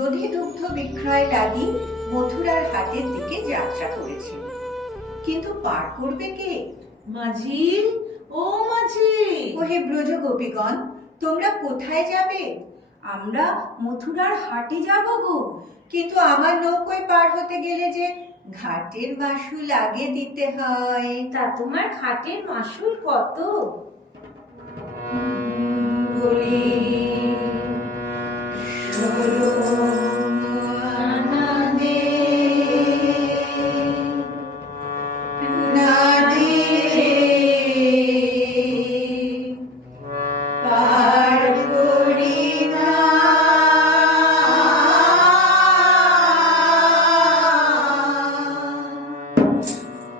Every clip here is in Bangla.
দধি দুগ্ধ বিক্রয় লাগি মথুরার হাটের দিকে যাত্রা করেছিল। কিন্তু পার করবে কে? মাঝি, ও মাঝি! ওহে ব্রজ গোপীগণ, তোমরা কোথায় যাবে? আমরা মথুরার হাটে যাব গো। কিন্তু আমার নৌকোয় পার হতে গেলে যে ঘাটের মাসুল আগে দিতে হয়। তা তোমার ঘাটের মাসুল কত? বলি 16 আনা দে, না দিলে পার করি না।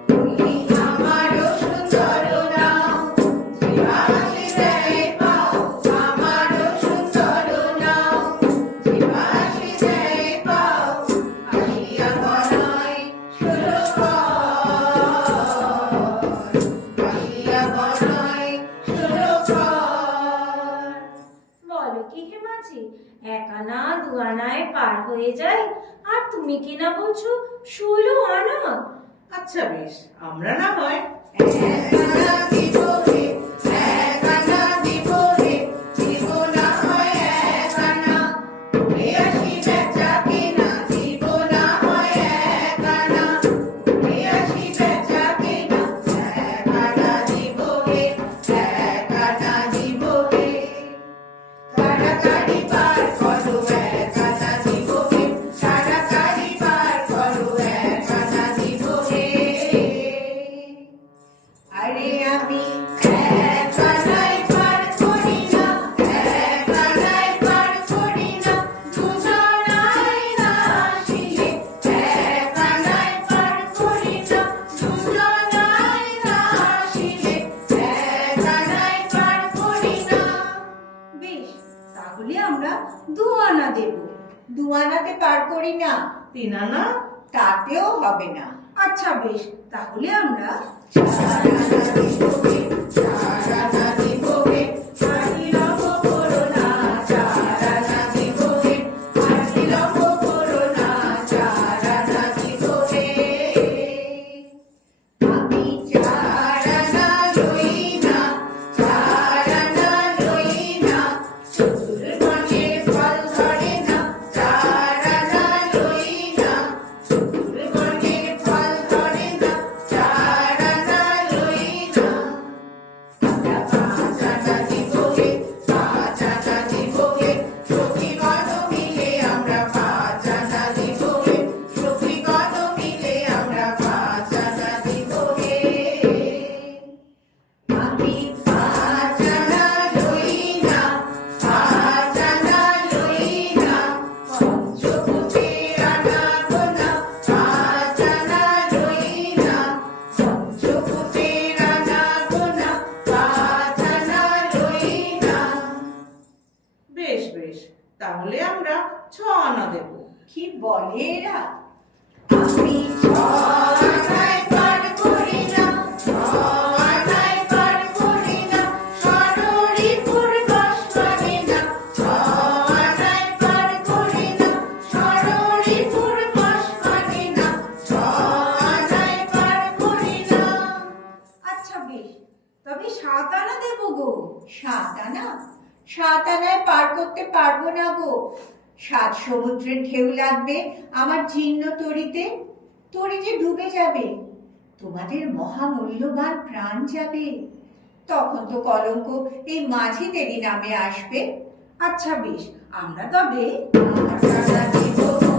বলি আমারও সুন্দর নাও, যে বাঁশি দেয় পাও। আমারও সুন্দর নাও, যে বাঁশি দেয় পাও। আসিয়া বনয় 16 ঘর, আসিয়া বনয় 16 ঘর। বলো কি হে মাঝি, এক আনা দু আনায় পার হয়ে যায়, আর তুমি কিনা বলছো 16 আনা? আচ্ছা বেশ, আমরা না হয় এক আনা দিব হে, এক আনা দিব হে, দিব না হয় এক আনা। ঘুরে আসি বেচা কিনা, দিব না হয় এক আনা। ঘুরে আসি বেচা কিনা, এক আনা দিব হে, এক আনা দিব হে। তাড়াতাড়ি পার করো, এক আনা দিব হে, তাড়াতাড়ি পার করো, এক আনা দিব হে। আরে আমি এক আনায় পার করি না, এক আনায় পার করি না। দুজনায় না আসিলে এক আনায় পার করি না। দুজনায় না আসিলে এক আনায় পার করি না। বেশ, তাহলে আমরা 2 আনা দেব। 2 আনাতে পার করি না, 3 আনা। তাতেও হবে না। আচ্ছা বেশ, তাহলে আমরা 4 আনা দিব হে, 4 আনা দিব হে, হাসি লম্ব করো না। 4 আনা দিব হে, হাসি লম্ব করো না। 4 আনা দিব হে। আমি 4 আনা লই না, 4 আনা লই না। চতুর্বর্গের ফল ধরে না, 4 আনা লই না। চতুর্বর্গের ফল ধরে না, 4 আনা লই না। আমরা 5 আনা দিব হে, 5 আনা দিব হে। সখীগণ মিলে আমরা 5 আনা দিব হে, সখীগণ মিলে আমরা 5 আনা দিব হে। আমি 5 আনা লই না, 5 আনা লই না। পঞ্চভূতের আনা গোনা, 5 আনা লই না। পঞ্চভূতের আনা গোনা, 5 আনা লই না। বেশ বেশ, তাহলে আমরা 6 আনা দেব। কি বলে এরা? আমি 6 আনায় পার করি না, 6 আনায় পার করি না। ষড়রিপুর বশ মানে না, 6 আনায় পার করি না। ষড়রিপুর বশ মানে না, 6 আনায় পার করি না। আচ্ছা বেশ, তবে 7 আনা দেব গো। 7 আনা? 7 আনায় পার করতে পারবো না গো। 7 সমুদ্রের ঢেউ লাগবে আমার জীর্ণ তরিতে। তরি যে ডুবে যাবে, তোমাদের মহামূল্যবান প্রাণ যাবে। তখন তো কলঙ্ক এই মাঝিদেরই নামে আসবে। আচ্ছা বেশ, আমরা তবে 8 আনা দিব গো,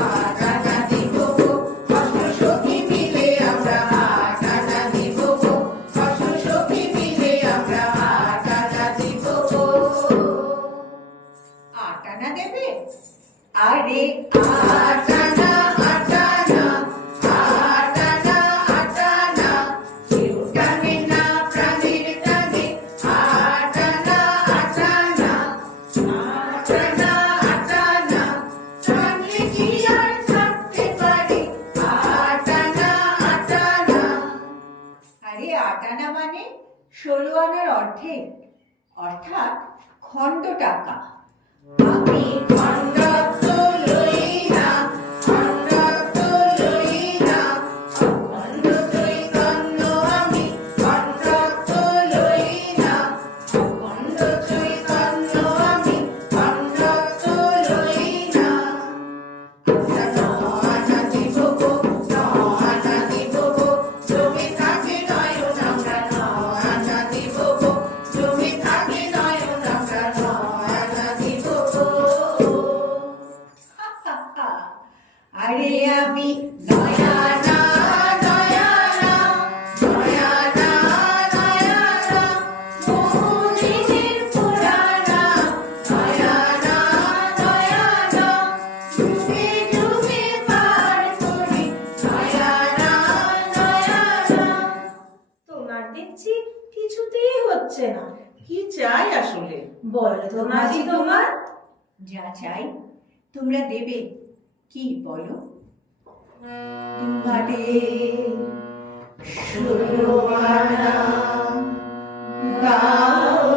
8 আনা দিব গো। অষ্টসখী মিলে আমরা 8 আনা দিব গো। অষ্টসখী মিলে আমরা 8 আনা দিব গো। 8 আনা দেবে? আরে 8 আনা, 8 আনা, 8 আনা, 8 আনা। কেউ টানে না প্রাণের টানে, 8 আনা, 8 আনা। 8 আনা, 8 আনা। টানলে কি আর থাকতে পারে? 8 আনা, 8 আনা। আরে 8 আনা মানে 16 আনার অর্ধেক, অর্থাৎ খণ্ড টাকা। আমি খণ্ড আরে আমি নয়া না নয়া না নয়া না নয়া না বহুদিনের পুরানা নয়া না নয়া না যুগে যুগে পার করি নয়া না নয়া না। তোমার দেখছি কিছুতেই হচ্ছে না। কি চাই আসলে? বলো তো মাঝি তোমার। যা চাই তোমরা দেবে, কি বলো? দুঘাটে 16 আনা দাও